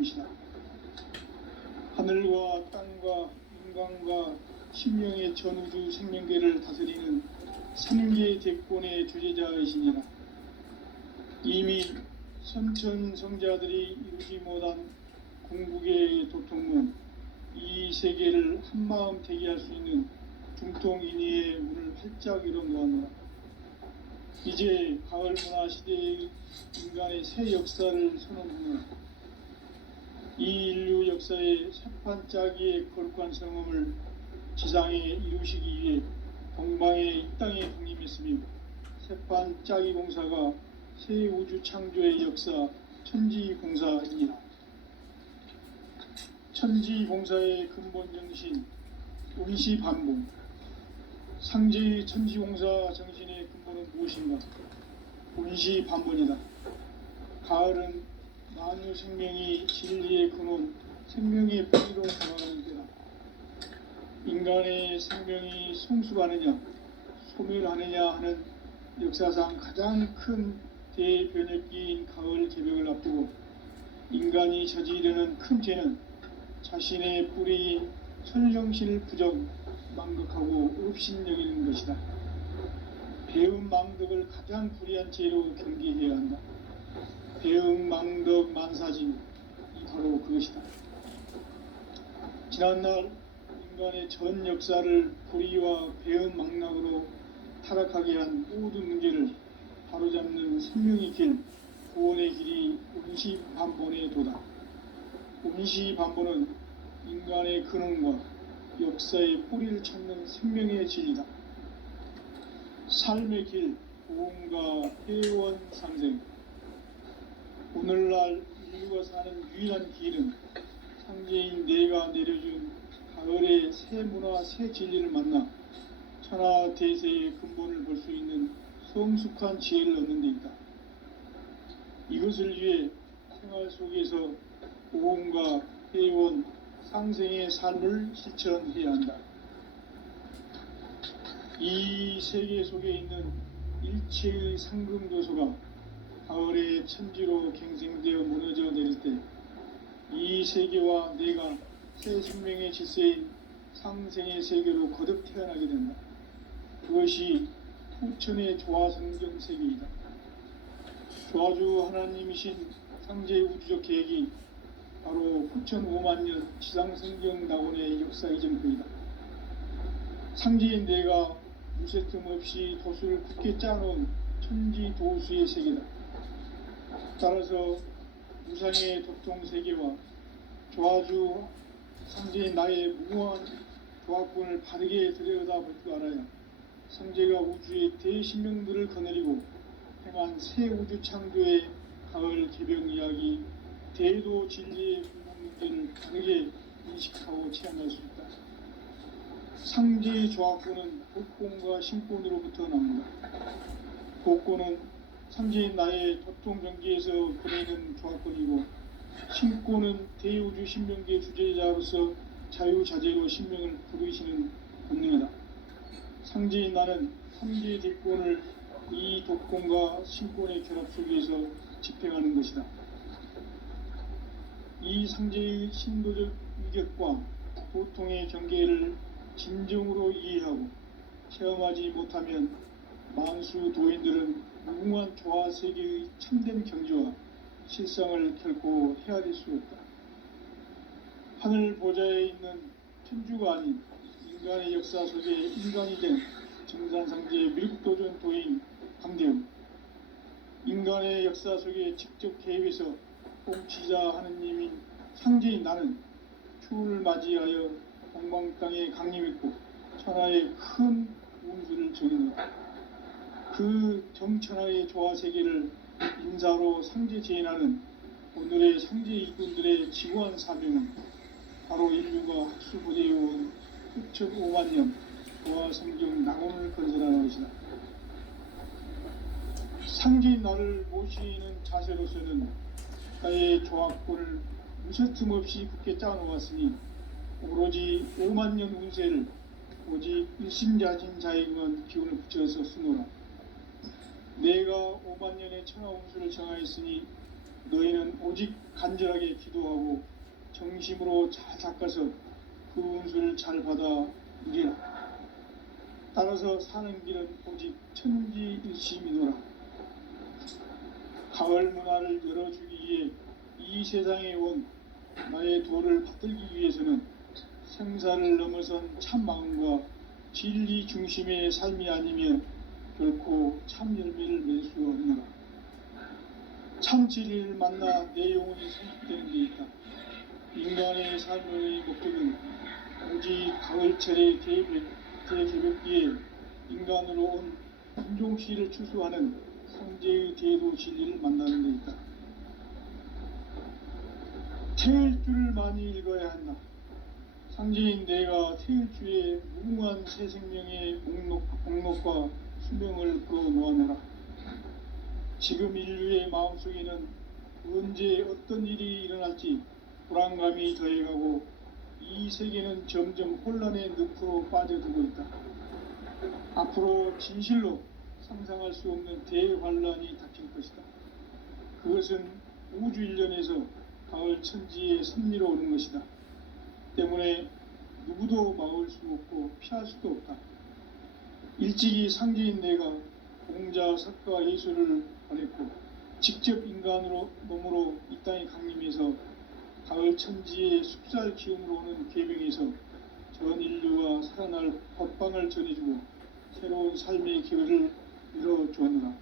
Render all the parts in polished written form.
하나님이시다. 하늘과 땅과 인간과 심령의 전우주 생명계를 다스리는 삼계 대권의 주재자이시니라. 이미 선천성자들이 이루지 못한 궁극의 도통문, 이 세계를 한마음 되게 할 수 있는 중통인의의 문을 활짝 열어놓았노라. 이제 가을 문화 시대의 인간의 새 역사를 선언하노라. 이 인류 역사의 새판짜기의 거룩한 성험을 지상에 이루시기 위해 동방의 이 땅에 강림했으며, 새판짜기 공사가 새 우주 창조의 역사 천지공사이니라. 천지공사의 근본 정신 운시반복. 상제의 천지공사 정신의 근본은 무엇인가? 운시반복이다. 가을은 만유 생명이 진리의 근원, 생명의 뿌리로 돌아가는 때다. 인간의 생명이 성숙하느냐 소멸하느냐 하는 역사상 가장 큰 대변혁기인 가을 개벽을 앞두고 인간이 저지르는 큰 죄는 자신의 뿌리인 천령신을 부정 망극하고 업신여기는 것이다. 배은망덕을 가장 불의한 죄로 경계해야 한다. 배은망덕 만사진, 이 바로 그것이다. 지난날 인간의 전 역사를 불의와 배은망락으로 타락하게 한 모든 문제를 바로잡는 생명의 길, 구원의 길이 운시반본의 도다. 운시반본은 인간의 근원과 역사의 뿌리를 찾는 생명의 진리다. 삶의 길, 보험과 회원 상생. 오늘날 인류가 사는 유일한 길은 상제인 내가 내려준 가을의 새 문화, 새 진리를 만나 천하 대세의 근본을 볼 수 있는 성숙한 지혜를 얻는 데 있다. 이것을 위해 생활 속에서 보험과 회원, 상생의 삶을 실천해야 한다. 이 세계 속에 있는 일체의 상금도소가 가을의 천지로 갱생되어 무너져 내릴 때 이 세계와 내가 새 생명의 질서인 상생의 세계로 거듭 태어나게 된다. 그것이 후천의 조화성경 세계이다. 조화주 하나님이신 상제의 우주적 계획이 바로 후천 5만년 지상성경 낙원의 역사 이전표이다. 상제인 내가 무쇠틈 없이 도수를 굳게 짜놓은 천지도수의 세계다. 따라서 무상의 도통 세계와 조화주 상제인 나의 무모한 조합권을 바르게 들여다볼 줄 알아야 상제가 우주의 대신명들을 거느리고 행한 새 우주 창조의 가을 개벽 이야기, 대도 진리의 궁극 문제를 바르게 인식하고 체험할 수 있다. 상제의 조합권은 복권과 신권으로부터 나옵니다. 복권은 상제인 나의 도통 경계에서 보내는 조합권이고, 신권은 대우주 신명계 주제자로서 자유자재로 신명을 부르시는 본능이다. 상제인 나는 삼계 대권을 이 도권과 신권의 결합 속에서 집행하는 것이다. 이 상제의 신도적 위격과 도통의 경계를 진정으로 이해하고 체험하지 못하면 만수 도인들은 무궁한 조화 세계의 참된 경지와 실상을 결코 헤아릴 수 없다. 하늘 보좌에 있는 천주가 아닌 인간의 역사 속에 인간이 된 정산상제의 밀국도전 도인 강대웅, 인간의 역사 속에 직접 개입해서 통치자 하느님인 상제인 나는 추운을 맞이하여 동방 땅에 강림했고 천하의 큰 운수를 정해놓았다. 그 정천하의 조화 세계를 인사로 상제 재현하는 오늘의 상제 일꾼들의 지구한 사명은 바로 인류가 학수고대해온 후천 5만년 조화 성경 낙원을 건설하는 것이다. 상제인 나를 모시는 자세로서는 나의 조합권을 무쇠틈 없이 굳게 짜놓았으니 오로지 5만년 운세를 오직 일심자진 자에게만 기운을 붙여서 쓰노라. 내가 5만년의 천하 운수를 정하였으니 너희는 오직 간절하게 기도하고 정심으로 잘 닦아서 그 운수를 잘 받아 누리라. 따라서 사는 길은 오직 천지일심이노라. 가을 문화를 열어주기 위해 이 세상에 온 나의 도를 받들기 위해서는 생사를 넘어선 참 마음과 진리 중심의 삶이 아니면 결코 참 열매를 맺을 수 없노라. 참 진리를 만나 내 영혼이 성숙되는 데 있다. 인간의 삶의 목적은 오직 가을철의 대개벽기에 인간으로 온 인종씨를 추수하는 성제의 대도 진리를 만나는 데 있다. 태일주를 많이 읽어야 한다. 상제인 내가 태일주의 무궁한 새 생명의 목록과 수명을 풀어놓아내라. 지금 인류의 마음속에는 언제 어떤 일이 일어날지 불안감이 더해가고 이 세계는 점점 혼란의 늪으로 빠져들고 있다. 앞으로 진실로 상상할 수 없는 대환란이 닥칠 것이다. 그것은 우주 일련에서 가을 천지의 섭리로 오는 것이다. 때문에 누구도 막을 수 없고 피할 수도 없다. 일찍이 상제인 내가 공자, 석가, 예수를 보냈고 직접 인간으로 몸으로 이 땅에 강림해서 가을 천지의 숲살 기운으로 오는 계명에서 전 인류가 살아날 법방을 전해주고 새로운 삶의 기회를 열어주었노라.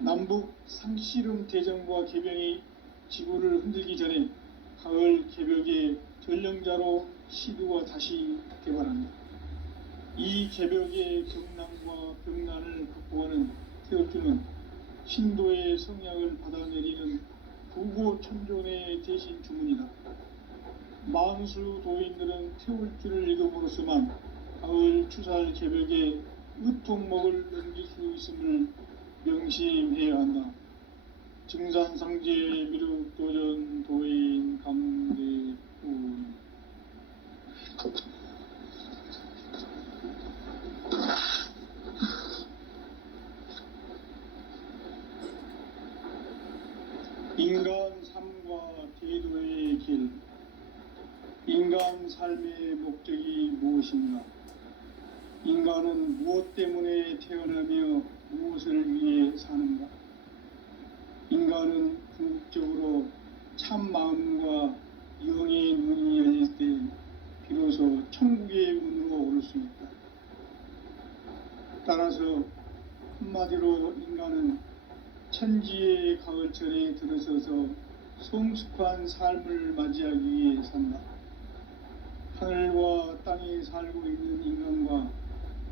남북 상씨름 대전과 개병이 지구를 흔들기 전에 가을 개벽의 전령자로 시두가 다시 개발한다. 이 개벽의 경난과 병난을 극복하는 태울주는 신도의 성약을 받아내리는 부고천존의 대신 주문이다. 만수 도인들은 태울주를 읽음으로써만 가을 추살 개벽에 으통목을 넘길 수 있음을 명심해야 한다. 증산상제 미륵도전 도인 감대군. 인간 삶과 대도의 길. 인간 삶의 목적이 무엇인가? 인간은 무엇 때문에 태어나며 무엇을 위해 사는가? 인간은 궁극적으로 참 마음과 영의 문이 열릴 때 비로소 천국의 문으로 오를 수 있다. 따라서 한마디로 인간은 천지의 가을철에 들어서서 성숙한 삶을 맞이하기 위해 산다. 하늘과 땅에 살고 있는 인간과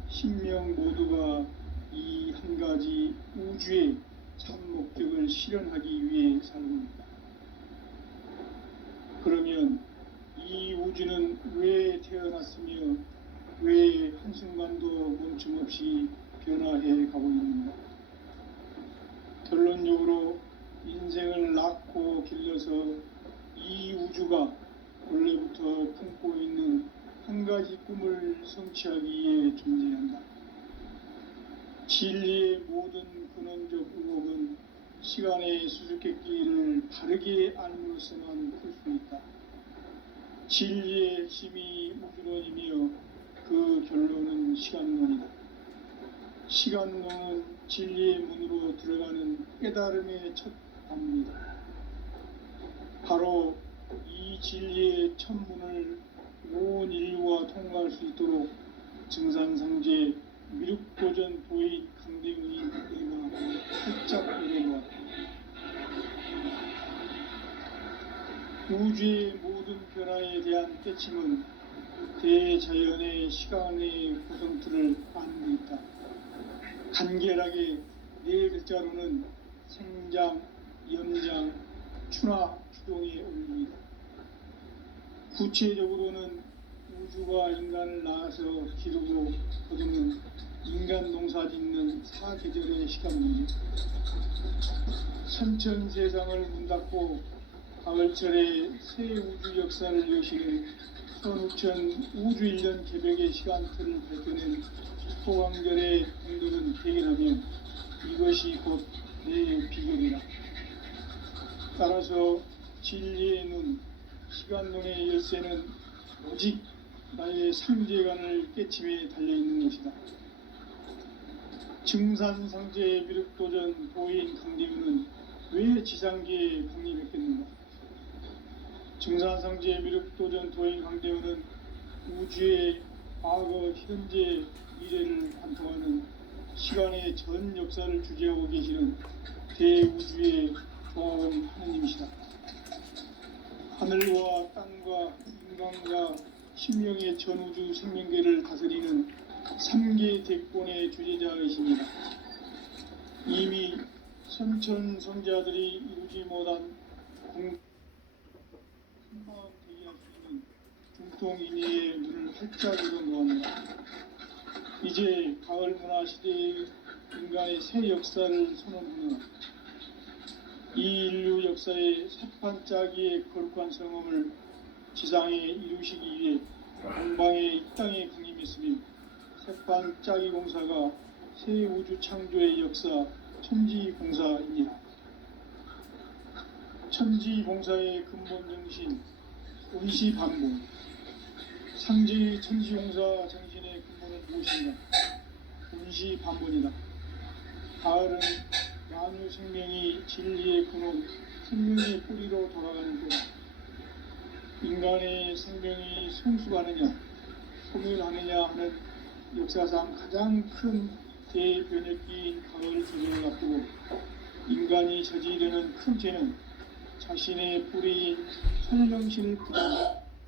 신명 모두가 이 한 가지 우주의 참 목적을 실현하기 위해 살고 있다. 그러면 이 우주는 왜 태어났으며 왜 한순간도 멈춤없이 변화해 가고 있는가? 결론적으로 인생을 낳고 길러서 이 우주가 원래부터 품고 있는 한 가지 꿈을 성취하기 위해 존재한다. 진리의 모든 근원적 의혹은 시간의 수수께끼를 바르게 알므로서만 풀 수 있다. 진리의 핵심이 우주론이며 그 결론은 시간론이다. 시간론은 진리의 문으로 들어가는 깨달음의 첫 방문이다. 바로 이 진리의 첫 문을 온 인류가 통과할 수 있도록 증산상제 미륵도전 도인 강대문이 내가 활짝 열어놓았다. 우주의 모든 변화에 대한 깨침은 대자연의 시간의 구성틀을 아는 데 있다. 간결하게 네 글자로는 생장, 연장, 추나, 추동의 원리이다. 구체적으로는 우주가 인간을 낳아서 기르고 거두는 인간 농사 짓는 사계절의 시간 문제. 선천 세상을 문 닫고 가을철에 새 우주 역사를 여시는 선우천 우주 1년 개벽의 시간틀을 밝혀낸 소강절의 행동은 대견하며 이것이 곧 내 비결이라. 따라서 진리의 눈, 시간 눈의 열쇠는 오직 나의 상제관을 깨침에 달려있는 것이다. 증산상제 미륵도전 도인 강대우는 왜 지상계에 강림했겠는가? 증산상제 미륵도전 도인 강대우는 우주의 과거, 현재, 미래를 관통하는 시간의 전 역사를 주재하고 계시는 대우주의 조화원 하느님이시다. 하늘과 땅과 인간과 신명의 전우주 생명계를 다스리는 3계 대권의 주제자이십니다. 이미 선천성자들이 이루지 못한 큰마음 대기할 수 있는 중통인의의 문을 활짝 열어놓았노라. 이제 가을 문화 시대의 인간의 새 역사를 선언하노라. 이 인류 역사의 새판짜기의 거룩한 성험을 지상에 이루시기 위해 동방의 이 땅에 강림했으며 새판짜기 공사가 새 우주 창조의 역사 천지공사입니다. 천지공사의 근본 정신 온시반복, 상제의 천지공사 정신의 근본은 무엇인가? 온시반복이다. 가을은 만유 생명이 진리의 근원, 생명의 뿌리로 돌아가는 때다. 인간의 생명이 성숙하느냐, 소멸하느냐 하는 역사상 가장 큰 대변혁기인 가을 제정을 앞두고 인간이 저지르는 큰 죄는 자신의 뿌리인 천령신을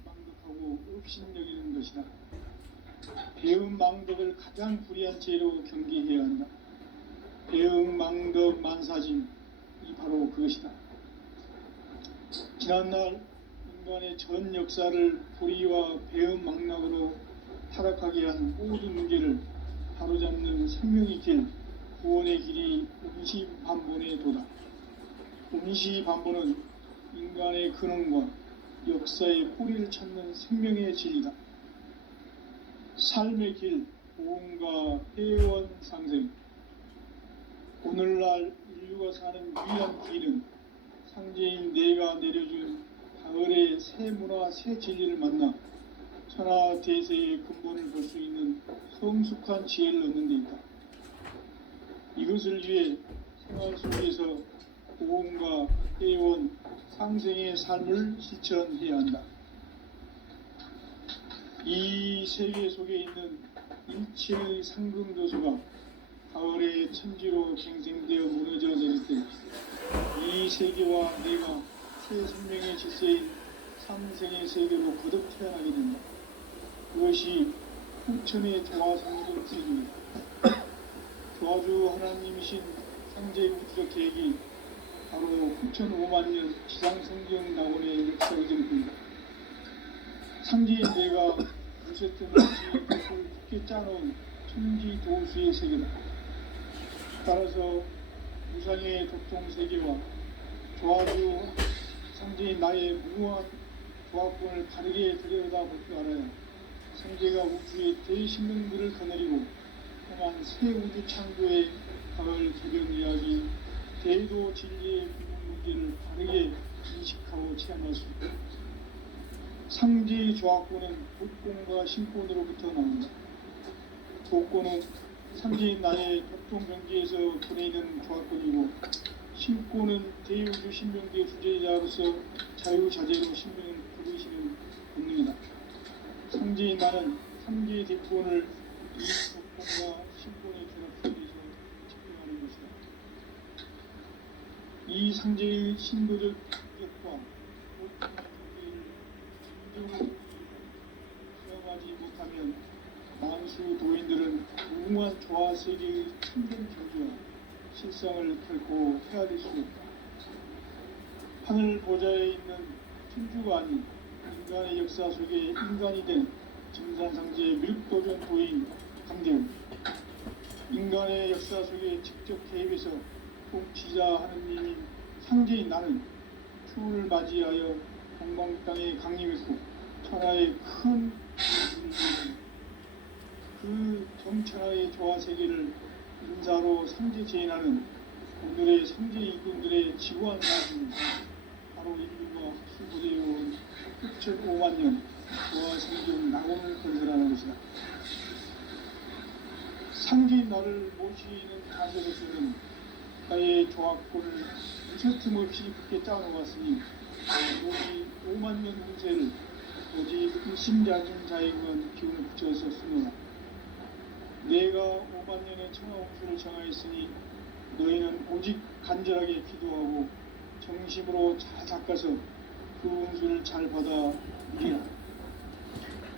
망덕하고 업신여기는 것이다. 배은망덕을 가장 불의한 죄로 경계해야 한다. 배은망덕 만사짐이 바로 그것이다. 지난날 인간의 전 역사를 불의와 배은망락으로 타락하게 한 모든 문제를 바로잡는 생명의 길, 구원의 길이 온시반본의 도다. 온시반본은 인간의 근원과 역사의 뿌리를 찾는 생명의 진리다. 삶의 길, 보험과 회원 상생. 오늘날 인류가 사는 유일한 길은 상제인 내가 내려준 가을의 새 문화, 새 진리를 만나 천하 대세의 근본을 볼 수 있는 성숙한 지혜를 얻는 데 있다. 이것을 위해 생활 속에서 보험과 회원, 상생의 삶을 실천해야 한다. 이 세계 속에 있는 일체의 상금조수가 가을의 천지로 갱생되어 무너져 내릴 때 이 세계와 내가 새 생명의 질서인 삼생의 세계로 거듭 태어나게 된다. 그것이 후천의 조화성경 세계입니다. 조화주 하나님이신 상제의 우주적 계획이 바로 후천 5만년 지상성경 낙원의 역사의정입니다. 상제의 내가 무쇠뜨는 것을 깊게 짜놓은 천지도수의 세계다. 따라서 무상의 도통세계와 조화주 상제의 나의 무궁한 조합권을 바르게 들여다볼 줄 알아야 상제가 우주의 대신명들을 거느리고 향한 새 우주 창조의 가을 개변 이야기, 대도 진리의 근본 문제를 바르게 인식하고 체험할 수 있다. 상제의 조합권은 복권과 신권으로부터 나온다. 복권은 상제인 나의 도통경지에서 보내는 조합권이고, 신권은 대우주 신명계 주제자로서 자유자재로 신명을 부르시는 본능이다. 상제인 나는 상제의 대권을 이 복권과 신권의 결합 속에서 집행하는 것이다. 이 상제의 신도적 역과 경계를 진정으로 수행하지 못하면 만수 도인들은 무궁한 조화 세계의 참된 경지와 실상을 결코 헤아릴 수 없다. 하늘 보좌에 있는 천주가 아닌 인간의 역사 속에 인간이 된 증산상제 미륵도전 도인 강대우. 인간의 역사 속에 직접 개입해서 통치자 하느님인 상제인 나는 추운을 맞이하여 동방 땅에 강림했고 천하의 큰 그 정천하의 조화 세계를 인사로 상제 제인하는 오늘의 상제 일꾼들의 지구한 말씀입니다. 5만 년 그와 생존 낙원을 건설하는 것이다. 상계인 나를 모시는 가설에서는 나의 조합권을 무서틈 없이 굳게 짜놓았으니 오직 5만 년 운세를 오직 의심작은 자에게만 기운을 붙여서 쓰노라. 내가 5만 년의 천하운수를 정하였으니 너희는 오직 간절하게 기도하고 정심으로 잘 닦아서 그 운수를 잘 받아 누리라.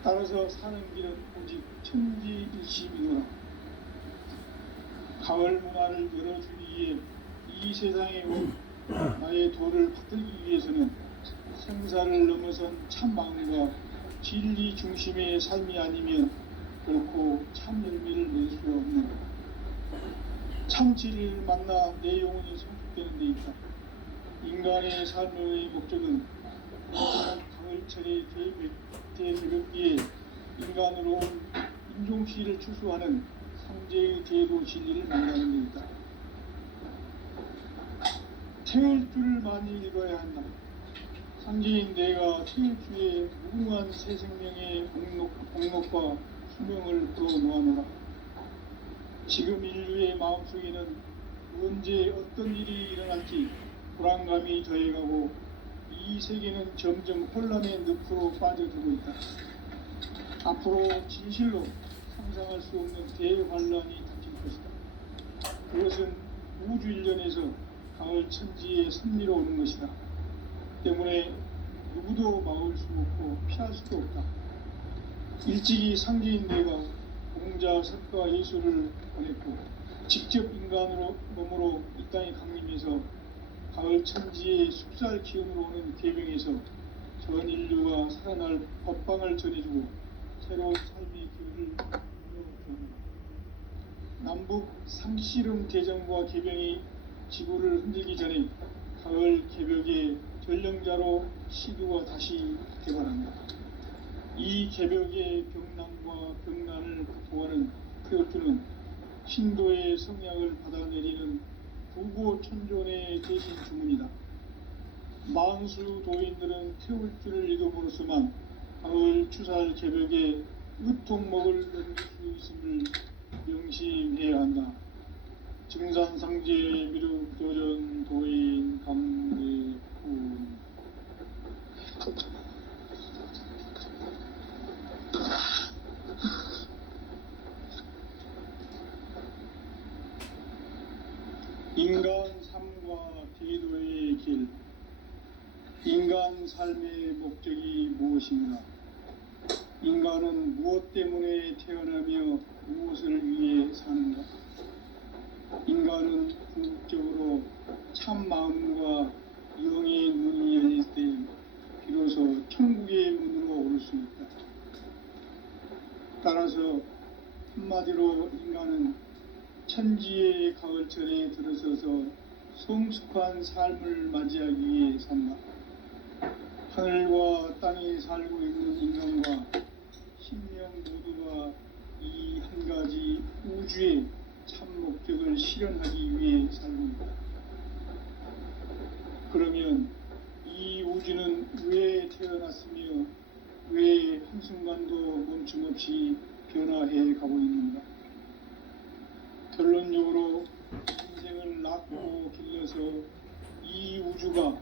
따라서 사는 길은 오직 천지일심이노라. 가을 문화를 열어주기 위해 이 세상에 온 나의 도를 받들기 위해서는 생사를 넘어선 참 마음과 진리 중심의 삶이 아니면 결코 참 열매를 낼 수 없는 참 진리를 만나 내 영혼이 성숙되는 데 있다. 인간의 삶의 목적은 가을철의 대개벽기에 인간으로 온 인종시를 추수하는 상제의 제도 진리를 만나는 데 있다. 태일주를 많이 읽어야 한다. 상제인 내가 태일주의 무궁한 새 생명의 공록과 수명을 불어놓아노라. 지금 인류의 마음속에는 언제 어떤 일이 일어날지 불안감이 더해가고 이 세계는 점점 혼란의 늪으로 빠져들고 있다. 앞으로 진실로 상상할 수 없는 대환란이 닥칠 것이다. 그것은 우주 일련에서 가을 천지의 섭리로 오는 것이다. 때문에 누구도 막을 수 없고 피할 수도 없다. 일찍이 상제인 내가 공자, 석가, 예수를 보냈고 직접 인간으로 몸으로 이 땅에 강림해서 가을 천지의 숲살 기운으로 오는 계명에서 전 인류가 살아날 법방을 전해주고 새로운 삶의 기운을 열어주었다. 남북 상씨름 대전과 개병이 지구를 흔들기 전에 가을 개벽의 전령자로 시두가 다시 개발한다. 이 개벽의 병난과 병난을 극복하는 태울주는 신도의 성약을 받아내리는 부고천존의 대신 주문이다. 만수 도인들은 태울주를 읽음으로써만 가을 추살 개벽에 으통목을 넘길 수 있음을 명심해야 한다. 증산상제 미륵조전 도인 감대군. 인간 삶과 제도의 길. 인간 삶의 목적이 무엇인가? 인간은 무엇 때문에 태어나며 무엇을 위해 사는가? 인간은 궁극적으로 참 마음과 영의 문이 열릴 때 비로소 천국의 문으로 오를 수 있다. 따라서 한마디로 인간은 천지의 가을철에 들어서서 성숙한 삶을 맞이하기 위해 산다. 하늘과 땅에 살고 있는 인간과 신명 모두가 이 한 가지 우주의 참 목적을 실현하기 위해 살고 있다. 그러면 이 우주는 왜 태어났으며 왜 한순간도 멈춤없이 변화해 가고 있는가? 결론적으로 인생을 낳고 길러서 이 우주가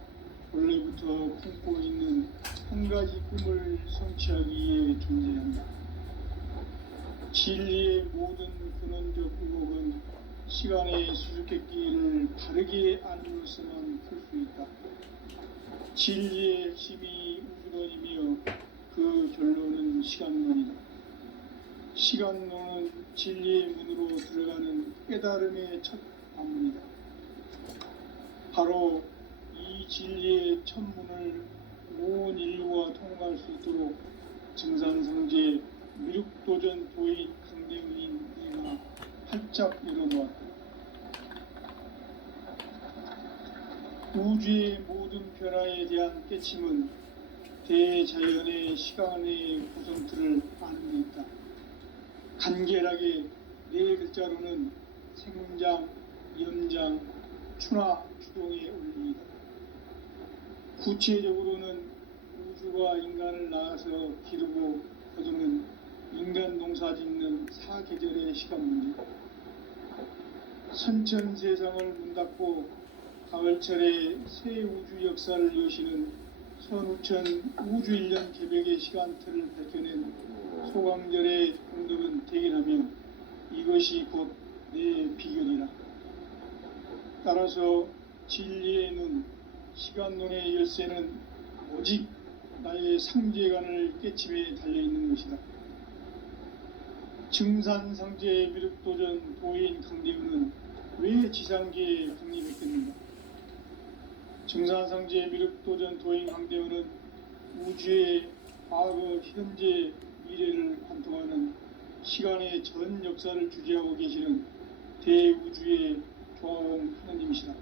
원래부터 품고 있는 한 가지 꿈을 성취하기 위해 존재한다. 진리의 모든 근원적 의혹은 시간의 수수께끼를 바르게 알므로서만 풀 수 있다. 진리의 핵심이 우주론이며 그 결론은 시간론이다. 시간론은 진리의 문으로 들어가는 깨달음의 첫 관문이다. 바로 이 진리의 첫 문을 온 인류가 통과할 수 있도록 증산상제 미륵도전 도인 강대우인 이가 활짝 열어놓았다. 우주의 모든 변화에 대한 깨침은 대자연의 시간의 구성틀을 아는 데 있다. 간결하게 네 글자로는 생장, 연장, 추나 추동의 원리이다. 구체적으로는 우주가 인간을 낳아서 기르고 거두는 인간 농사 짓는 사계절의 시간 문제, 선천 세상을 문 닫고 가을철에 새 우주 역사를 여시는 선우천 우주일년 개벽의 시간틀을 밝혀낸 소강절의 공덕은 대견하며 이것이 곧 내 비결이라. 따라서 진리의 눈, 시간론의 열쇠는 오직 나의 상제관을 깨침에 달려있는 것이다. 증산상제 미륵도전 도인 강대우는 왜 지상계에 강림했겠는가? 증산상제 미륵도전 도인 강대우는 우주의 과거, 현재, 미래를 관통하는 시간의 전 역사를 주재하고 계시는 대우주의 조화원 하느님이시다.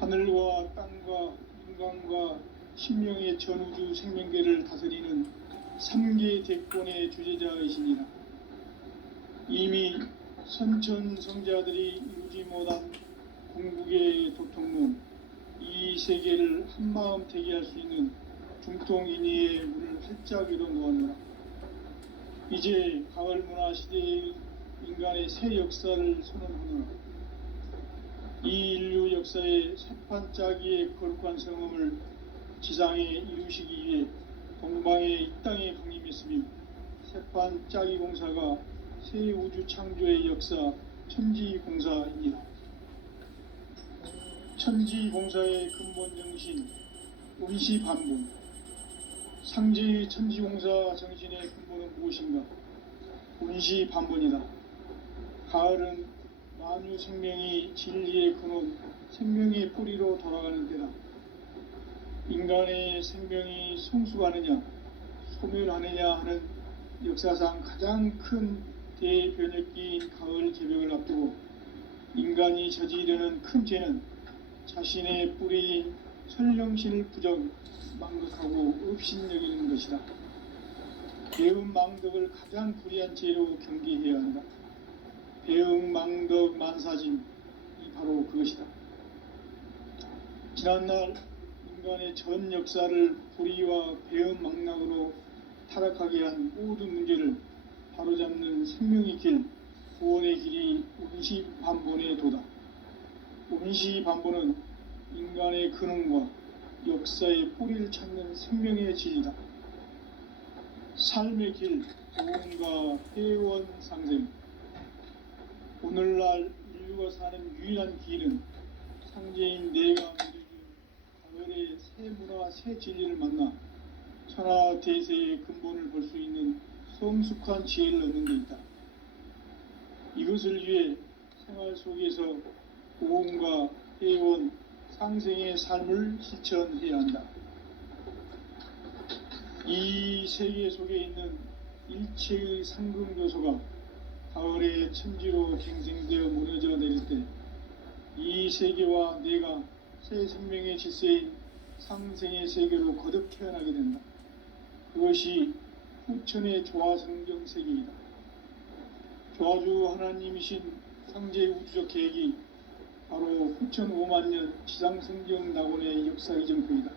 하늘과 땅과 인간과 신명의 전우주 생명계를 다스리는 3계 대권의 주재자이시니라. 이미 선천성자들이 이루지 못한 궁극의 도통문, 이 세계를 한마음 되게 할 수 있는 중통인의의 문을 활짝 열어놓았노라. 이제 가을문화 시대의 인간의 새 역사를 선언하노라. 이 인류 역사의 새판짜기의 거룩한 성험을 지상에 이루시기 위해 동방의 이 땅에 강림했으며 새판짜기 공사가 새 우주 창조의 역사 천지공사입니다. 천지공사의 근본 정신 운시반본, 상제의 천지공사 정신의 근본은 무엇인가? 운시반본이다. 가을은 만유 생명이 진리의 근원, 생명의 뿌리로 돌아가는 때다. 인간의 생명이 성숙하느냐, 소멸하느냐 하는 역사상 가장 큰 대변혁기인 가을 개벽을 앞두고 인간이 저지르는 큰 죄는 자신의 뿌리인 설령신을 부정, 망극하고 업신여기는 것이다. 배은망덕을 가장 불의한 죄로 경계해야 한다. 배응망덕 만사짐이 바로 그것이다. 지난날 인간의 전 역사를 불의와 배응망락으로 타락하게 한 모든 문제를 바로잡는 생명의 길, 구원의 길이 운시반본의 도다. 운시반본은 인간의 근원과 역사의 뿌리를 찾는 생명의 진리다. 삶의 길, 구원과 회원 상생. 오늘날 인류가 사는 유일한 길은 상제인 내가 내려준 가을의 새 문화, 새 진리를 만나 천하 대세의 근본을 볼 수 있는 성숙한 지혜를 얻는 데 있다. 이것을 위해 생활 속에서 고음과 회원, 상생의 삶을 실천해야 한다. 이 세계 속에 있는 일체의 상금 요소가 가을의 천지로 갱생되어 무너져 내릴 때 이 세계와 내가 새 생명의 질서인 상생의 세계로 거듭 태어나게 된다. 그것이 후천의 조화성경 세계이다. 조화주 하나님이신 상제의 우주적 계획이 바로 후천 5만년 지상성경 낙원의 역사 이정표이다.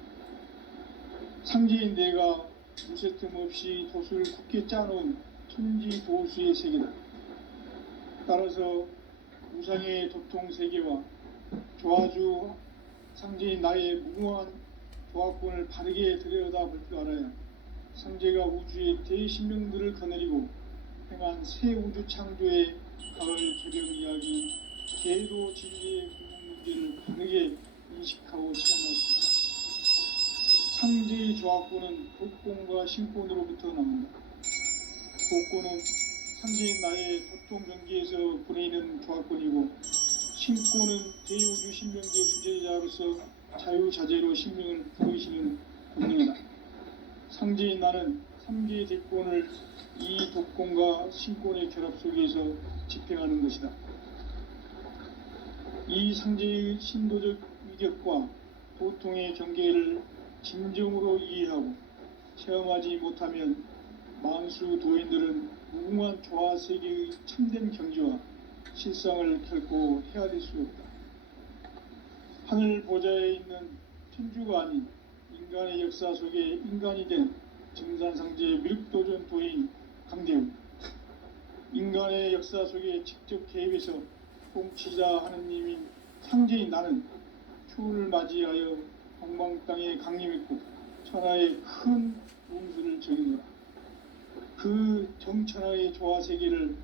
상제인 내가 무쇠틈 없이 도수를 굳게 짜놓은 천지도수의 세계다. 따라서 우상의 도통세계와 조화주 상제인 나의 무궁한 조화권을 바르게 들여다볼 줄 알아야 상제가 우주의 대신명들을 거느리고 행한 새 우주 창조의 가을 개벽 이야기, 계도 진리의 궁극 문제를 바르게 인식하고 체험할 수 있다. 상제의 조화권은 복권과 신권으로부터 나온다. 복권은 상제인 나의 도통 경계에서 보내는 조화권이고, 신권은 대우주 신명계 주제자로서 자유자재로 신명을 보이시는 권능이다. 상제인 나는 3개의 대권을 이 독권과 신권의 결합 속에서 집행하는 것이다. 이 상제의 신도적 위격과 도통의 경계를 진정으로 이해하고 체험하지 못하면 만수 도인들은 무궁한 조화세계의 참된 경지와 실상을 결코 헤아릴 수 없다. 하늘 보좌에 있는 천주가 아닌 인간의 역사 속에 인간이 된 증산상제 미륵도전 도인 강대우, 인간의 역사 속에 직접 개입해서 통치자 하느님인 상제인 나는 추운을 맞이하여 동방 땅에 강림했고 천하의 큰 무음수를 정의노라. 그 정천하의 조화세계를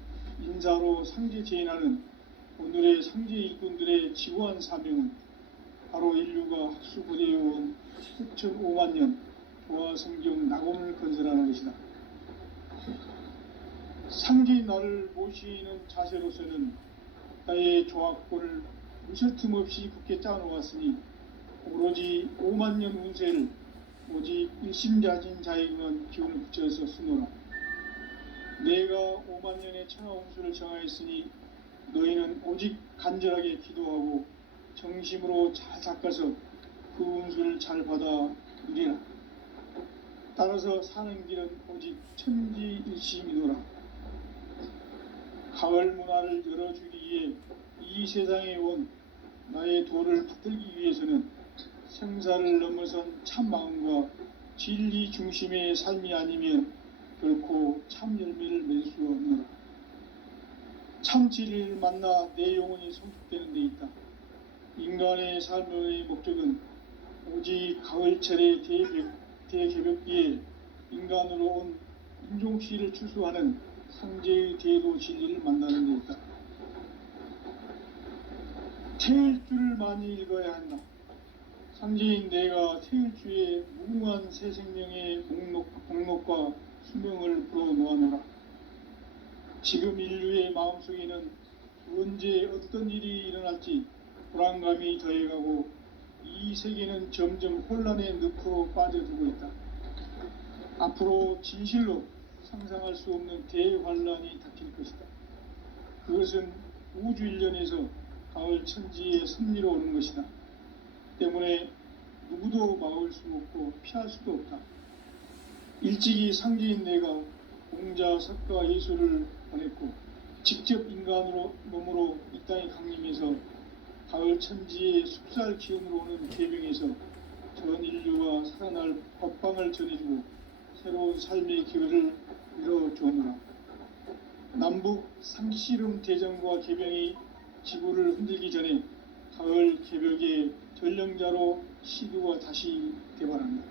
인사로 상제 제인하는 오늘의 상제 일꾼들의 지구한 사명은 바로 인류가 학수고대해온 수천 5만 년 조화성경 낙원을 건설하는 것이다. 상제인 나를 모시는 자세로서는 나의 조화권을 무술 틈 없이 굳게 짜놓았으니 오로지 5만 년 운세를 오직 일심자진 자에게만 기운을 붙여서 쓰노라. 내가 5만 년의 천하 운수를 정하였으니 너희는 오직 간절하게 기도하고 정심으로 잘 닦아서 그 운수를 잘 받아 누리라. 따라서 사는 길은 오직 천지일심이노라. 가을 문화를 열어주기 위해 이 세상에 온 나의 도를 붙들기 위해서는 생사를 넘어선 참 마음과 진리 중심의 삶이 아니면 결코 참 열매를 맺을 수 없노라. 참 진리를 만나 내 영혼이 성숙되는 데 있다. 인간의 삶의 목적은 오직 가을철의 대개벽기에 인간으로 온 인종씨를 추수하는 상제의 대도 진리를 만나는 데 있다. 태일주를 많이 읽어야 한다. 상제인 내가 태일주의 무궁한 새 생명의 목록과 수명을 불어놓아노라. 지금 인류의 마음속에는 언제 어떤 일이 일어날지 불안감이 더해가고 이 세계는 점점 혼란의 늪으로 빠져들고 있다. 앞으로 진실로 상상할 수 없는 대환란이 닥칠 것이다. 그것은 우주 일련에서 가을 천지의 섭리로 오는 것이다. 때문에 누구도 막을 수 없고 피할 수도 없다. 일찍이 상제인 내가 공자, 석가, 예수를 보냈고 직접 인간으로 몸으로 이 땅에 강림해서 가을 천지의 숲살 기운으로 오는 계명에서 전 인류가 살아날 법방을 전해주고 새로운 삶의 기회를 이뤄주오노라. 남북 상씨름 대전과 개병이 지구를 흔들기 전에 가을 개벽의 전령자로 시두가 다시 개발한다.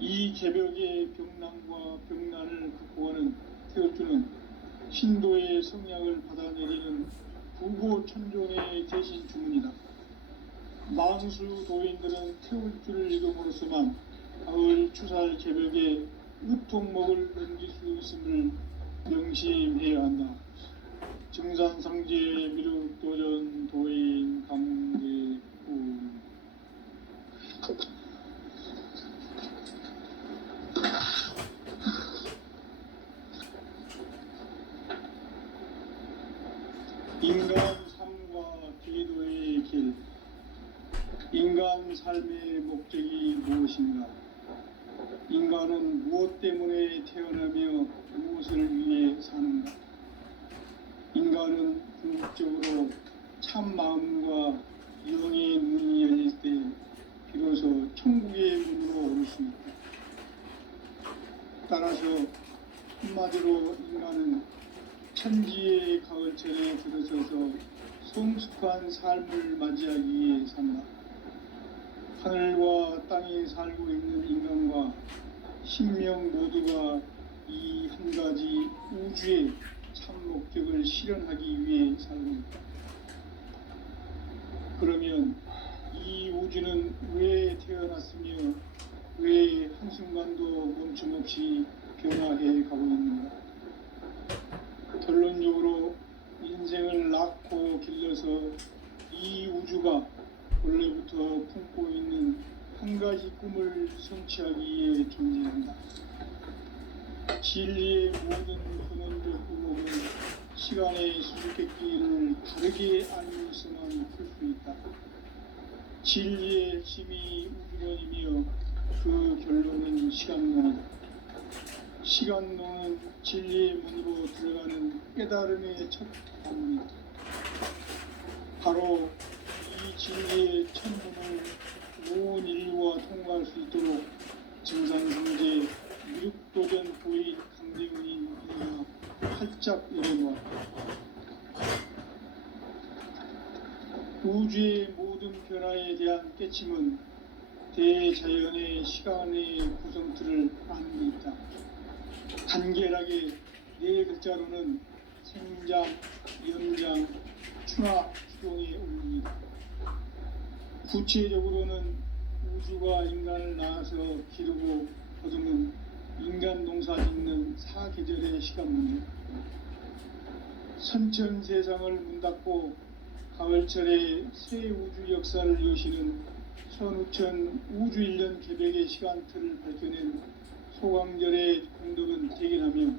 이 개벽의 병난과 병난을 극복하는 태울주는 신도의 성약을 받아내리는 부고천존의 대신 주문이다. 만수 도인들은 태울주를 읽음으로써만 가을 추살 개벽의 으통목을 넘길 수 있음을 명심해야 한다. 증산상제 미륵도전 도인 강대우. 인간 삶과 기도의 길. 인간 삶의 목적이 무엇인가? 인간은 무엇 때문에 태어나며 무엇을 위해 사는가? 인간은 궁극적으로 참 마음과 영의 눈이 열릴 때 비로소 천국의 문으로 오를 수 있다. 따라서 한마디로 인간은 천지의 가을철에 들어서서 성숙한 삶을 맞이하기 위해 산다. 하늘과 땅에 살고 있는 인간과 신명 모두가 이 한 가지 우주의 참 목적을 실현하기 위해 살고 있다. 그러면 이 우주는 왜 태어났으며 왜 한순간도 멈춤없이 변화해 가고 있는가? 결론적으로 인생을 낳고 길러서 이 우주가 원래부터 품고 있는 한 가지 꿈을 성취하기 위해 존재한다. 진리의 모든 근원적 의목은 시간의 수수께끼를 다르게 알면서만 풀 수 있다. 진리의 핵심이 우주론이며 그 결론은 시간론이다. 시간론은 진리의 문으로 들어가는 깨달음의 첫 방문이다. 바로 이 진리의 첫 문을 온 인류가 통과할 수 있도록 우주의 모든 변화에 대한 깨침은 대자연의 시간의 구성틀을 아는 데 있다. 간결하게 네 글자로는 생장, 연장, 추나 추동의 원리이다. 구체적으로는 우주가 인간을 낳아서 기르고 거두는 인간 농사 짓는 사계절의 시간 문제, 선천 세상을 문 닫고 가을철에 새 우주 역사를 여시는 선우천 우주 1년 개백의 시간틀을 밝혀낸 소강절의 공덕은 대견하며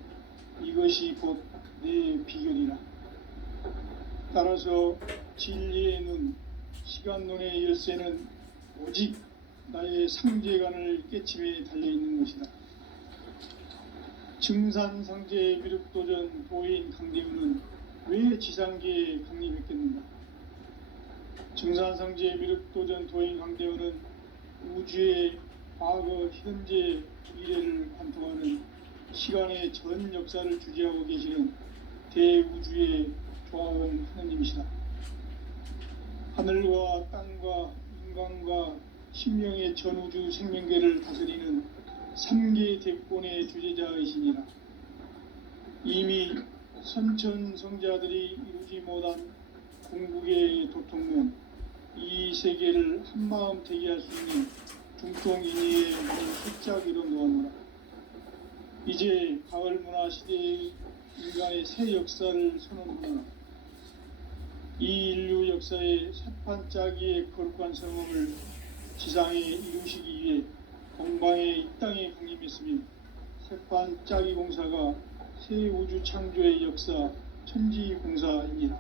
이것이 곧 내 비결이라. 따라서 진리의 눈, 시간론의 열쇠는 오직 나의 상제관을 깨침에 달려있는 것이다. 증산상제 미륵도전 도인 강대우는 왜 지상계에 강림했겠는가? 증산상제 미륵도전 도인 강대우는 우주의 과거, 현재, 미래를 관통하는 시간의 전 역사를 주재하고 계시는 대우주의 조화원 하느님이시다. 하늘과 땅과 인간과 신명의 전우주 생명계를 다스리는 3개 대권의 주제자이시니라. 이미 선천성자들이 이루지 못한 궁극의 도통문, 이 세계를 한마음 대기할 수 있는 중통인의의 문을 활짝 열어 놓았노라. 이제 가을 문화 시대의 인간의 새 역사를 선언하노라. 이 인류 역사의 새판짜기의 거룩한 성험을 지상에 이루시기 위해 동방의 이 땅에 강림했으며 새판짜기 공사가 새 우주 창조의 역사 천지공사입니다.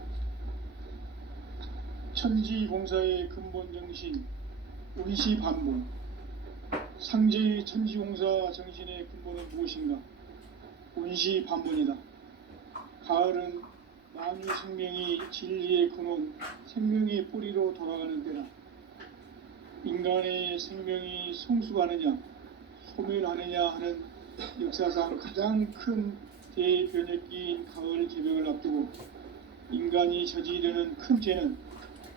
천지공사의 근본 정신 운시반본, 상제의 천지공사 정신의 근본은 무엇인가? 운시반본이다. 가을은 만유 생명이 진리의 근원, 생명의 뿌리로 돌아가는 때다. 인간의 생명이 성숙하느냐, 소멸하느냐 하는 역사상 가장 큰 대변혁기인 가을 개벽을 앞두고 인간이 저지르는 큰 죄는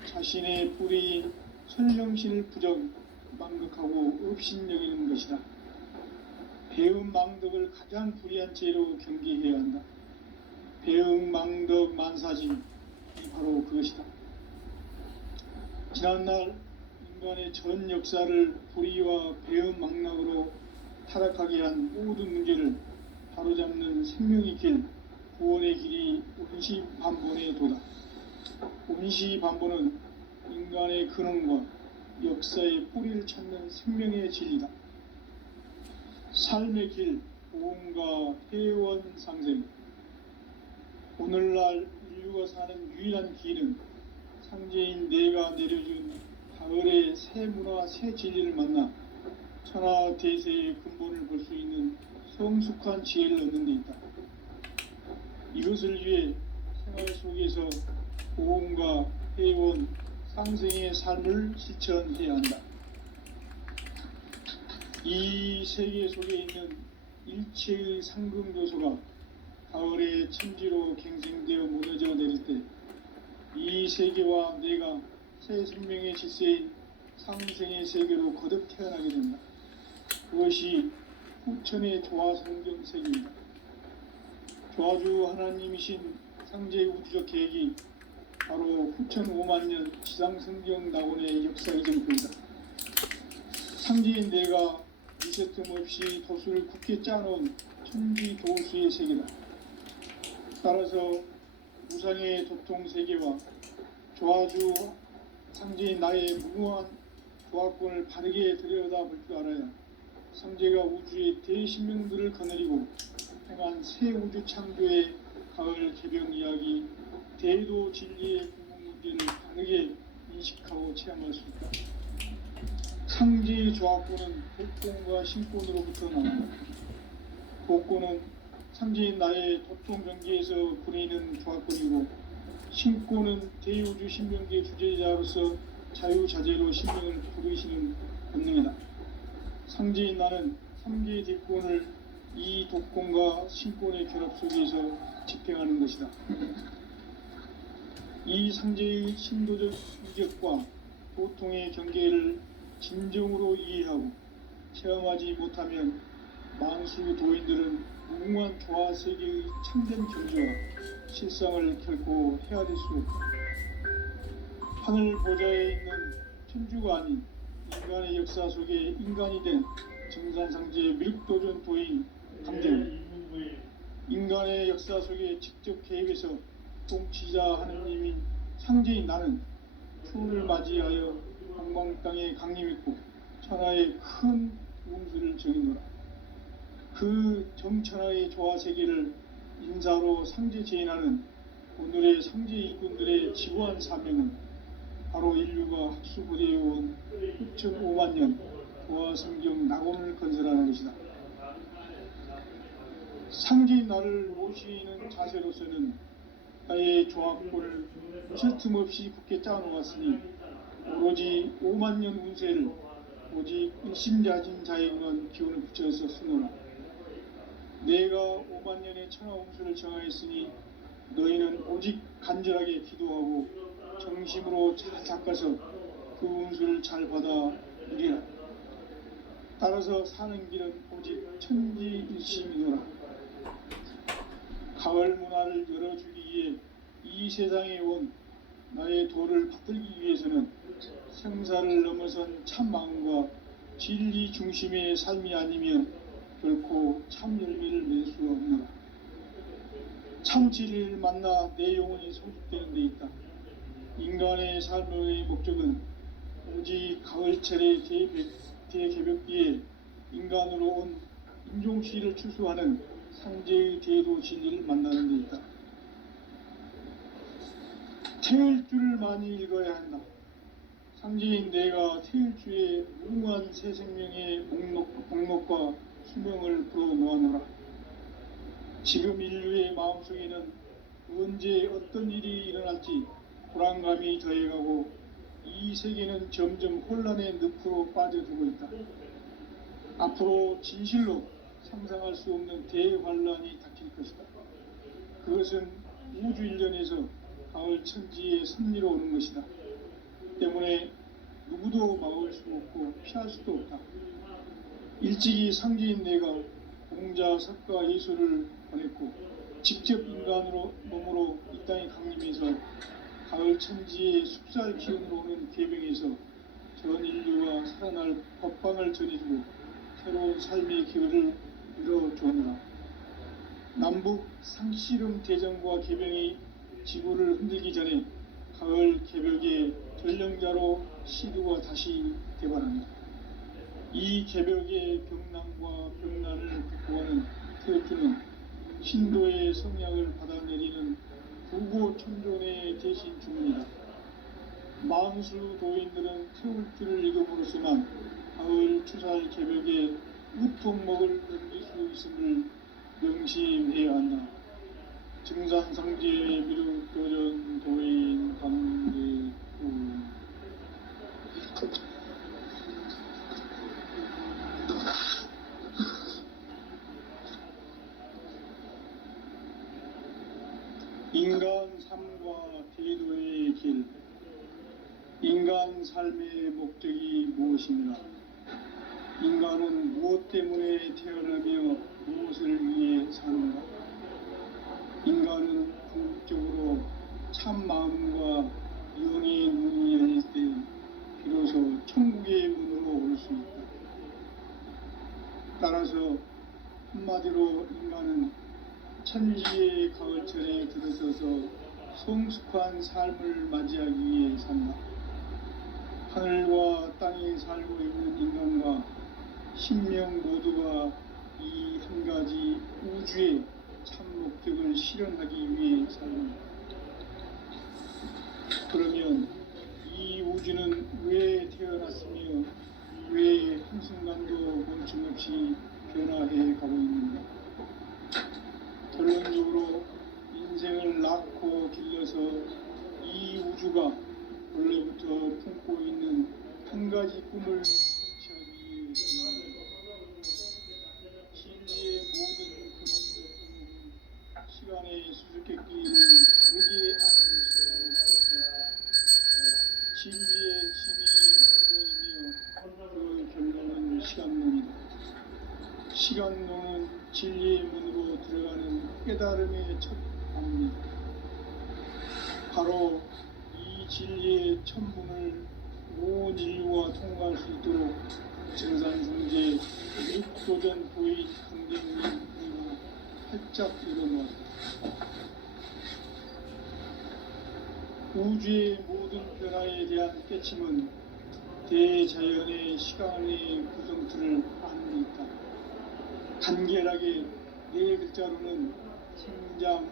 자신의 뿌리인 선령신을 부정, 망극하고 업신여기는 것이다. 배음 망덕을 가장 불의한 죄로 경계해야 한다. 배음 망덕 만사짐이 바로 그것이다. 지난날 인간의 전 역사를 불의와 배음 망락으로 타락하게 한 모든 문제를 바로잡는 생명의 길, 구원의 길이 운시반본의 도다. 운시반본은 인간의 근원과 역사의 뿌리를 찾는 생명의 진리다. 삶의 길, 보험과 회원 상생. 오늘날 인류가 사는 유일한 길은 상제인 내가 내려준 가을의 새 문화, 새 진리를 만나 천하 대세의 근본을 볼 수 있는 성숙한 지혜를 얻는 데 있다. 이것을 위해 생활 속에서 보험과 회원, 상생의 삶을 실천해야 한다. 이 세계 속에 있는 일체의 상금 요소가 가을의 천지로 갱생되어 무너져 내릴 때 이 세계와 내가 새 생명의 질서인 상생의 세계로 거듭 태어나게 된다. 그것이 후천의 조화성경 세계입니다. 조화주 하나님이신 상제의 우주적 계획이 바로 후천 5만년 지상성경 낙원의 역사의 정표이다. 상제인 내가 리셋틈 없이 도수를 굳게 짜놓은 천지 도수의 세계다. 따라서 무상의 도통 세계와 조화주 상제인 나의 무궁한 조화권을 바르게 들여다볼 줄 알아야 상제가 우주의 대신명들을 거느리고 행한 새 우주 창조의 가을 개병 이야기, 대도 진리의 궁극 문제를 다르게 인식하고 체험할 수 있다. 상제의 조화권은 복권과 신권으로부터 나온다. 복권은 상제인 나의 도통 경계에서 부리는 조화권이고, 신권은 대우주 신명계 주제자로서 자유자재로 신명을 부르시는 본능이다. 상제인 나는 3개의 대권을 이 독권과 신권의 결합 속에서 집행하는 것이다. 이 상제의 신도적 위격과 고통의 경계를 진정으로 이해하고 체험하지 못하면 만수 도인들은 무궁한 조화세계의 참된 경지와 실상을 결코 헤아릴 수 없다. 하늘 보좌에 있는 천주가 아닌 인간의 역사 속에 인간이 된 정산상제의 밀도전 도인 강대우, 인간의 역사 속에 직접 개입해서 통치자 하느님인 상제인 나는 추운을 맞이하여 동방 땅에 강림했고 천하의 큰 용수를 정의노라. 그 정천하의 조화세계를 인사로 상제제인하는 오늘의 상제 일꾼들의 지구한 사명은 바로 인류가 학수고대해온 6,500만 년 조화성경 낙원을 건설하는 것이다. 상제인 나를 모시는 자세로서는 나의 조합권을 쉴 틈 없이 굳게 짜놓았으니 오로지 5만 년 운세를 오직 일심자진 자에게만 기운을 붙여서 쓰노라. 내가 5만 년의 천하 운수를 정하였으니 너희는 오직 간절하게 기도하고 정심으로 잘 닦아서 그 운수를 잘 받아 누리라. 따라서 사는 길은 오직 천지일심이노라. 가을 문화를 열어주기 위해 이 세상에 온 나의 도를 받들기 위해서는 생사를 넘어선 참 마음과 진리 중심의 삶이 아니면 결코 참 열매를 맺을 수 없노라. 참 진리를 만나 내 영혼이 성숙되는 데 있다. 인간의 삶의 목적은 오직 가을철의 대개벽기에 인간으로 온 인종시를 추수하는 상제의 대도 진리를 만나는 데 있다. 태을 줄을 많이 읽어야 한다. 상제인 내가 태일주의 무궁한 새 생명의 목록과 수명을 풀어놓아노라. 지금 인류의 마음속에는 언제 어떤 일이 일어날지 불안감이 더해가고 이 세계는 점점 혼란의 늪으로 빠져들고 있다. 앞으로 진실로 상상할 수 없는 대환란이 닥칠 것이다. 그것은 우주 일련에서 가을 천지의 섭리로 오는 것이다. 때문에 누구도 막을 수 없고 피할 수도 없다. 일찍이 상제인 내가 공자, 석가, 예수를 보냈고 직접 인간으로 몸으로 이 땅에 강림해서 가을 천지의 숲살 기운으로 오는 계병에서 전 인류가 살아날 법방을 전해주고 새로운 삶의 기회를 이뤄주느라. 남북 상씨름 대전과 계병이 지구를 흔들기 전에 가을 개벽의 전령자로 시두가 다시 개발합니다. 이 개벽의 병난과 병난을 극복하는 태엽주는 신도의 성약을 받아내리는 부고천존의 대신 주문이다. 만수 도인들은 태울주를 읽음으로써만 가을 추살 개벽의 우통목을 넘길 수 있음을 명심해야 한다. 증산상제의 미륵도전 도인 강대우. 인간 삶과 대도의 길. 인간 삶의 목적이 무엇이냐? 인간은 무엇 때문에 태어나며 무엇을 위해 사는가? 인간은 궁극적으로 참 마음과 영의 문이 열릴 때 비로소 천국의 문으로 올 수 있다. 따라서 한마디로 인간은 천지의 가을철에 들어서서 성숙한 삶을 맞이하기 위해 산다. 하늘과 땅에 살고 있는 인간과 신명 모두가 이 한 가지 우주의 참 목적을 실현하기 위해 산다. 그러면 이 우주는 왜 태어났으며 왜 한순간도 멈춤없이 변화해 가고 있는가? 결론적으로 인생을 낳고 길러서 이 우주가 원래부터 품고 있는 한 가지 꿈을 성취하기 위해 진리의 모든 근원적 꿈은 시간의 수수께끼를 다르게 안고 있습니다. 시간론은 진리의 문으로 들어가는 깨달음의 첫 방문이다. 바로 이 진리의 첫 문을 온 인류가 통과할 수 있도록 증산성제 육도전 도인 강림을 활짝 열어놓았다. 우주의 모든 변화에 대한 깨침은 대자연의 시간의 구성틀을 아는 데 있다. 간결하게 네 글자로는 생장,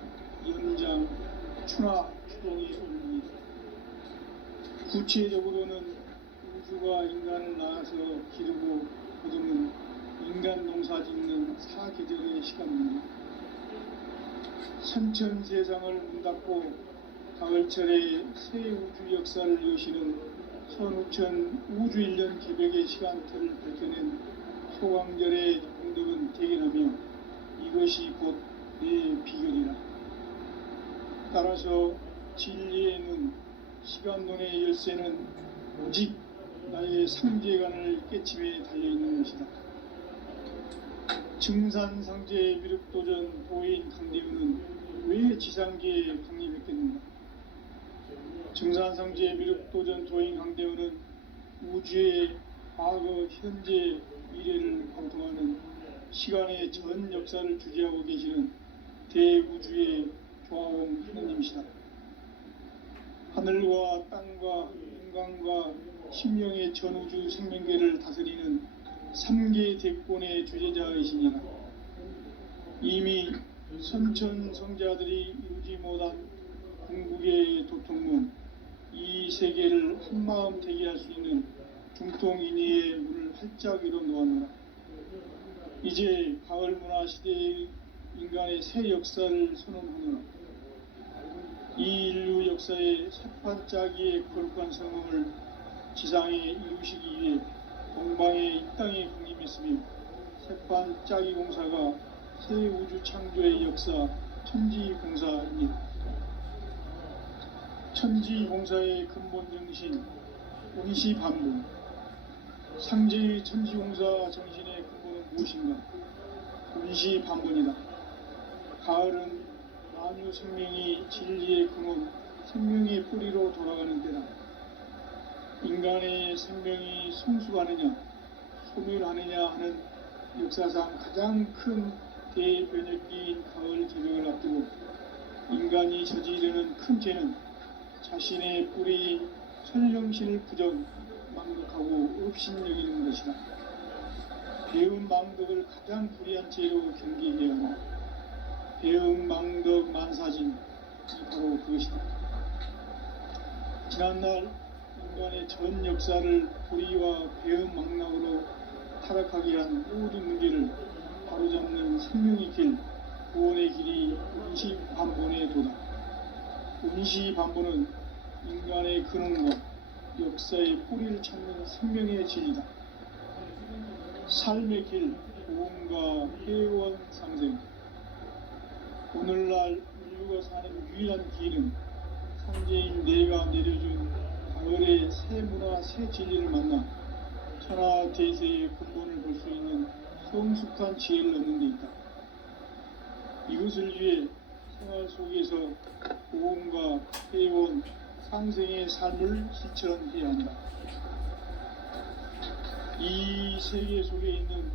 연장, 추나 추동이 올립니다. 구체적으로는 우주가 인간을 낳아서 기르고 거두는 인간 농사 짓는 사계절의 시간입니다. 선천 세상을 문 닫고 가을철에 새 우주 역사를 여시는 선우천 우주일년 개벽의 시간틀을 밝혀낸 소강절의 공덕은 대견하며 이것이 곧 내 비결이라. 따라서 진리의 눈, 시간론의 열쇠는 오직 나의 상제관을 깨침에 달려있는 것이다. 증산상제 미륵도전 도인 강대우는 왜 지상계에 강림했겠는가? 증산상제 미륵도전 도인 강대우는 우주의 과거, 현재, 미래를 관통하는 시간의 전 역사를 주재하고 계시는 대우주의 조화원 하느님이시다. 하늘과 땅과 인간과 심령의 전우주 생명계를 다스리는 3계 대권의 주재자이시니라. 이미 선천성자들이 이루지 못한 궁극의 도통문, 이 세계를 한마음 되게 할 수 있는 중통인의의 문을 활짝 열어 놓았노라. 이제 가을 문화 시대의 인간의 새 역사를 선언하노라. 이 인류 역사의 새판짜기의 거룩한 성공을 지상에 이루시기 위해 동방의 이 땅에 강림했으며 새판짜기 공사가 새 우주 창조의 역사 천지공사입니다. 천지공사의 근본 정신 운시반본. 상제의 천지공사 정신의 근본은 무엇인가? 운시반본이다. 가을은 만유 생명이 진리의 근원, 생명의 뿌리로 돌아가는 때다. 인간의 생명이 성숙하느냐, 소멸하느냐 하는 역사상 가장 큰 대변혁기인 가을 개벽을 앞두고 인간이 저지르는 큰 죄는 자신의 뿌리인 설령신을 부정, 망덕하고 업신여기는 것이다. 배은 망덕을 가장 불의한 죄로 경계해야 하나 배은 망덕 만사진이 바로 그것이다. 지난날 인간의 전 역사를 불의와 배은 망락으로 타락하게 한 모든 문제를 바로잡는 생명의 길, 구원의 길이 운시반본의 도다. 운시반본은 인간의 근원과 역사의 뿌리를 찾는 생명의 진리다. 삶의 길, 보험과 회원 상생. 오늘날 인류가 사는 유일한 길은 상제인 내가 내려준 가을의 새 문화, 새 진리를 만나 천하 대세의 근본을 볼 수 있는 성숙한 지혜를 얻는 데 있다. 이것을 위해 생활 속에서 보험과 회원, 상생의 삶을 실천해야 한다. 이 세계 속에 있는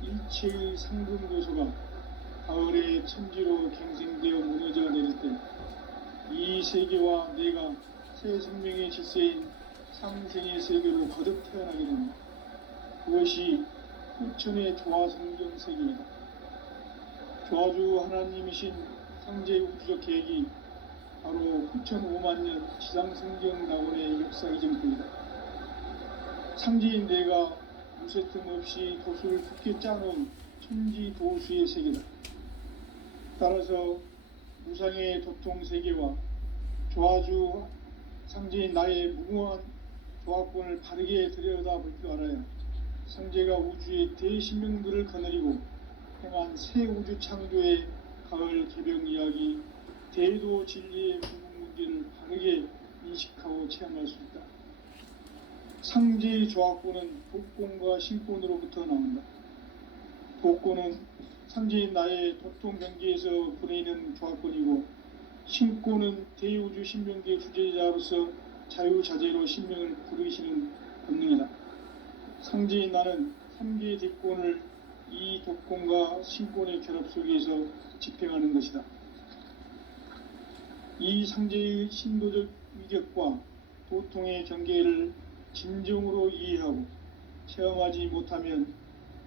일체의 상금 요소가 가을의 천지로 갱생되어 무너져 내릴 때 이 세계와 내가 새 생명의 질서인 상생의 세계로 거듭 태어나게 된다. 그것이 후천의 조화성경 세계이다. 조화주 하나님이신 상제 우주적 계획이 바로 후천 5만년 지상성경 낙원의 역사의 정토이다. 상제인 내가 무쇠틈 없이 도수를 굳게 짜놓은 천지 도수의 세계다. 따라서 무상의 도통 세계와 조화주 상제인 나의 무궁한 조화권을 바르게 들여다볼 줄 알아야 상제가 우주의 대신명들을 거느리고 행한 새 우주 창조의 가을 개벽 이야기, 대도 진리의 궁극 문제를 바르게 인식하고 체험할 수 있다. 상제의 조화권은 복권과 신권으로부터 나온다. 복권은 상제인 나의 도통 경계에서 보내는 조합권이고, 신권은 대우주 신명기의 주제자로서 자유자재로 신명을 부르시는 권능이다. 상제인 나는 3개의 대권을 이 독권과 신권의 결합 속에서 집행하는 것이다. 이 상제의 신도적 위격과 도통의 경계를 진정으로 이해하고 체험하지 못하면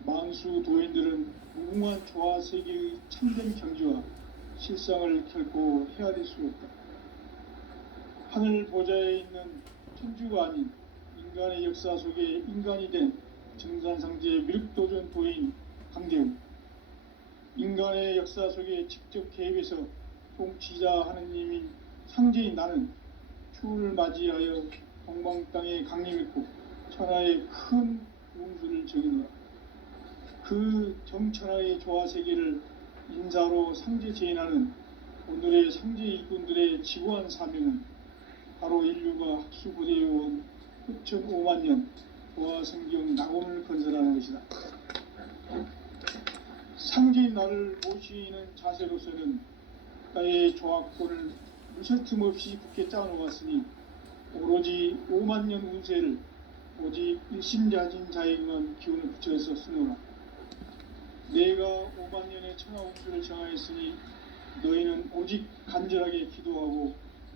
만수 도인들은 무궁한 조화 세계의 참된 경지와 실상을 결코 헤아릴 수 없다. 하늘 보좌에 있는 천주가 아닌 인간의 역사 속에 인간이 된 증산상제 밀도전 도인 강대웅, 인간의 역사 속에 직접 개입해서 통치자 하느님인 상제인 나는 추후를 맞이하여 동방 땅에 강림했고 천하의 큰 운수를 정해놓아 그 정천하의 조화 세계를 인사로 상제 제인하는 오늘의 상제 일꾼들의 지구한 사명은 바로 인류가 학수고대해온 흡천 5만 년 조화 성경 낙원을 건설하는 것이다. 상제인 나를 모시는 자세로서는 나의 조합권을 무설틈 없이 굳게 짜놓았으니 오로지 5만 년 운세를 오직 일심자진 자에게만 기운을 붙여서 쓰노라. 내가 5만 년의 천하 운수를 정하였으니 너희는 오직 간절하게 기도하고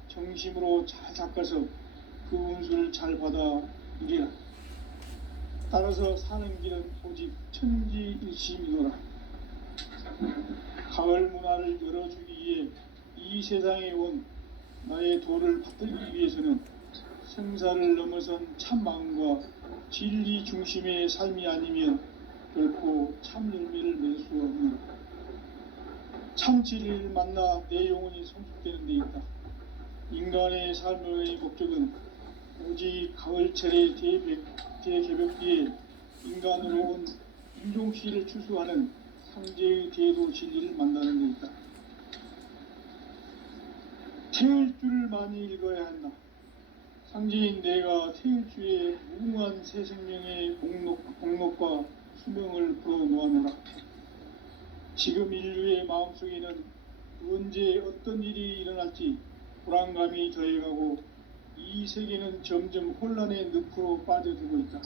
정심으로 잘 닦아서 그 운수를 잘 받아 누리라. 따라서 사는 길은 오직 천지일심이노라. 가을 문화를 열어주기 위해 이 세상에 온 나의 도를 받들기 위해서는 생사를 넘어선 참 마음과 진리 중심의 삶이 아니면 결코 참 열매를 맺을 수 없는 참 진리를 만나 내 영혼이 성숙되는 데 있다. 인간의 삶의 목적은 오직 가을철의 대개벽기에 인간으로 온 인종씨를 추수하는 상제의 대도 진리를 만나는 데 있다. 태일주를 많이 읽어야 한다. 상제인 내가 태일주의 무궁한 새 생명의 목록과 수명을 불어놓아노라. 지금 인류의 마음속에는 언제 어떤 일이 일어날지 불안감이 더해가고 이 세계는 점점 혼란의 늪으로 빠져들고 있다.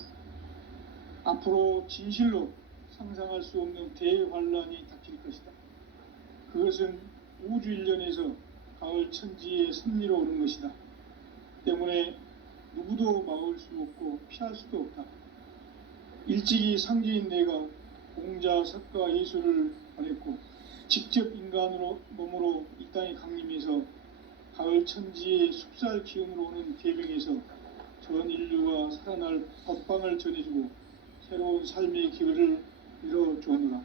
앞으로 진실로 상상할 수 없는 대환란이 닥칠 것이다. 그것은 우주 일련에서 가을 천지의 섭리로 오는 것이다. 때문에 누구도 막을 수 없고 피할 수도 없다. 일찍이 상제인 내가 공자, 석가, 예수를 보냈고 직접 인간으로 몸으로 이 땅에 강림해서 가을 천지의 숙살 기운으로 오는 계병에서 전 인류가 살아날 법방을 전해주고 새로운 삶의 기회를 이뤄주었노라.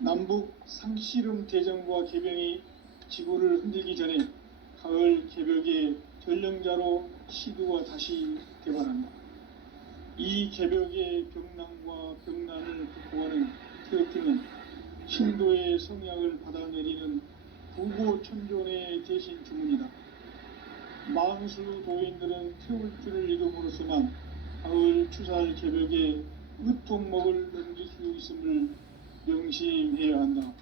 남북 상씨름 대전과 계병이 지구를 흔들기 전에 가을 개벽의 전령자로 시두가 다시 대발한다. 이 개벽의 병난과 병난을 극복하는 태극기는 신도의 성약을 받아내리는 부고천존의 대신 주문이다. 만수 도인들은 태울 줄을 이름으로서만 가을 추살 개벽의 으통목을 넘길 수 있음을 명심해야 한다.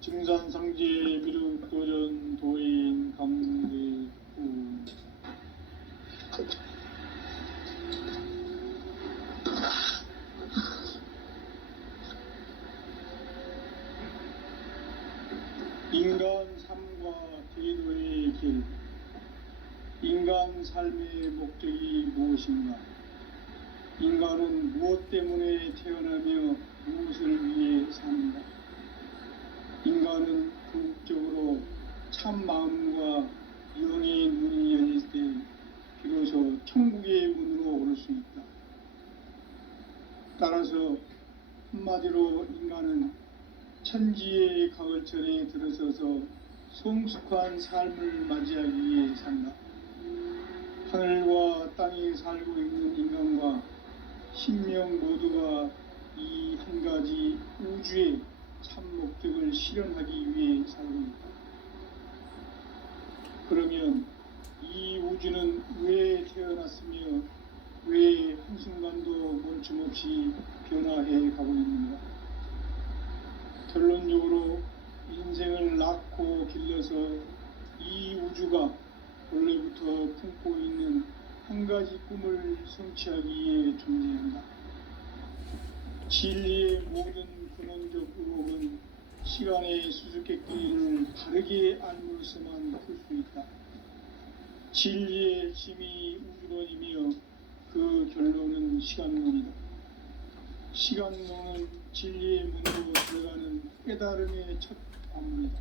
증산상제 미륵도전 도인 강대우. 인간 삶과 제도의 길. 인간 삶의 목적이 무엇인가? 인간은 무엇 때문에 태어나며 무엇을 위해 삽니다. 인간은 궁극적으로 참 마음과 영의 문이 열릴 때 비로소 천국의 문으로 오를 수 있다. 따라서 한마디로 인간은 천지의 가을철에 들어서서 성숙한 삶을 맞이하기 위해 산다. 하늘과 땅에 살고 있는 인간과 신명 모두가 이 한 가지 우주의 참 목적을 실현하기 위해 살고 있다. 그러면 이 우주는 왜 태어났으며 왜 한순간도 멈춤없이 변화해 가고 있는가? 결론적으로 인생을 낳고 길러서 이 우주가 원래부터 품고 있는 한 가지 꿈을 성취하기 위해 존재한다. 진리의 모든 근원적 의혹은 시간의 수수께끼를 바르게 알므로서만 풀 수 있다. 진리의 핵심이 우주론이며 그 결론은 시간론이다. 시간론은 진리의 문으로 들어가는 깨달음의 첫 관문이다.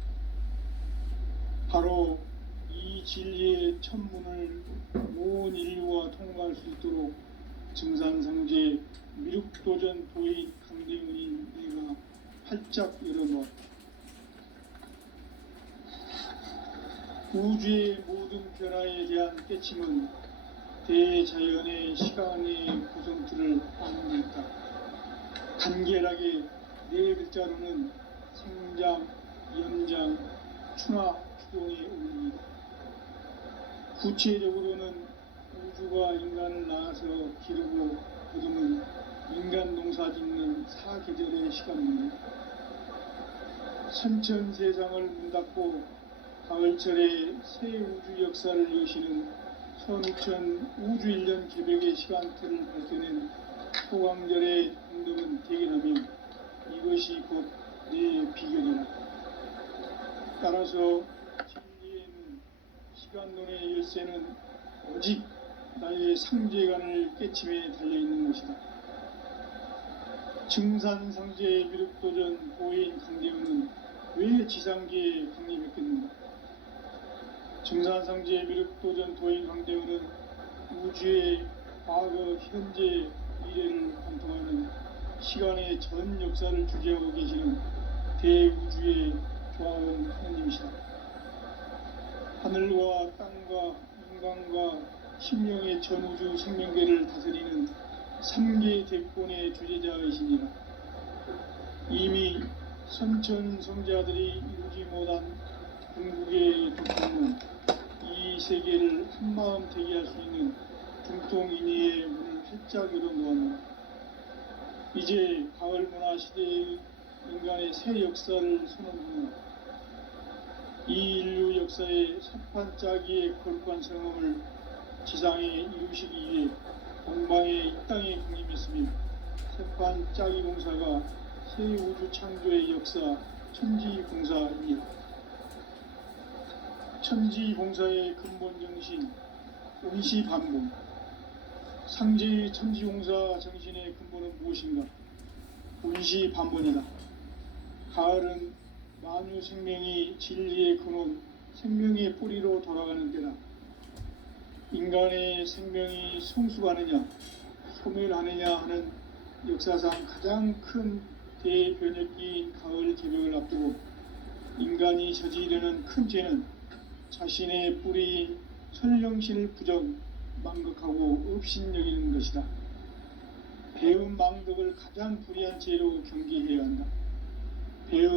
바로 이 진리의 첫 문을 온 인류가 통과할 수 있도록 증산상제 미륵도전 도인 강대훈인 내가 활짝 열어놓았다. 우주의 모든 변화에 대한 깨침은 대자연의 시간의 구성틀을 아는 데 있다. 간결하게 네 글자로는 생장, 연장, 충화, 추동의 원리이다. 구체적으로는 우주가 인간을 낳아서 기르고 거두는 인간 농사 짓는 사계절의 시간입니다. 선천세상을 문 닫고 가을철에 새 우주 역사를 여시는 선우천 우주일년 개벽의 시간틀을 밝혀낸 소강절의 공덕은 대견하며 이것이 곧 내 비결이라. 따라서 진리에는 시간론의 열쇠는 오직 나의 상제관을 깨침에 달려있는 것이다. 증산상제 미륵도전 보인 강대훈은 왜 지상계에 강림했겠는가? 증산상제 미륵도전 도인 강대훈은 우주의 과거, 현재, 미래를 관통하는 시간의 전 역사를 주재하고 계시는 대우주의 조화원 하느님이시다. 하늘과 땅과 인간과 심령의 전우주 생명계를 다스리는 3개 대권의 주제자이시니라. 이미 선천성자들이 이루지 못한 궁극의 조건은 이 세계를 한마음 되게 할 수 있는 중통인의의 문을 활짝 열어놓았노라. 이제 가을 문화 시대의 인간의 새 역사를 선언하노라. 이 인류 역사의 삽판짜기의 거룩한 성험을 지상에 이루시기 위해 동방의 이 땅에 강림했으며 삽판짜기 공사가 새 우주 창조의 역사 천지공사입니다. 천지공사의 근본 정신 운시반복. 상제의 천지공사 정신의 근본은 무엇인가? 운시반복이다. 가을은 만유 생명이 진리의 근원, 생명의 뿌리로 돌아가는 때다. 인간의 생명이 성숙하느냐, 소멸하느냐 하는 역사상 가장 큰 대변혁기인 가을 개벽을 앞두고 인간이 저지르는 큰 죄는 자신의 뿌리인 선령신을 부정, 망극하고 업신여기는 것이다. 배은 망덕을 가장 불의한 죄로 경계해야 한다. 배은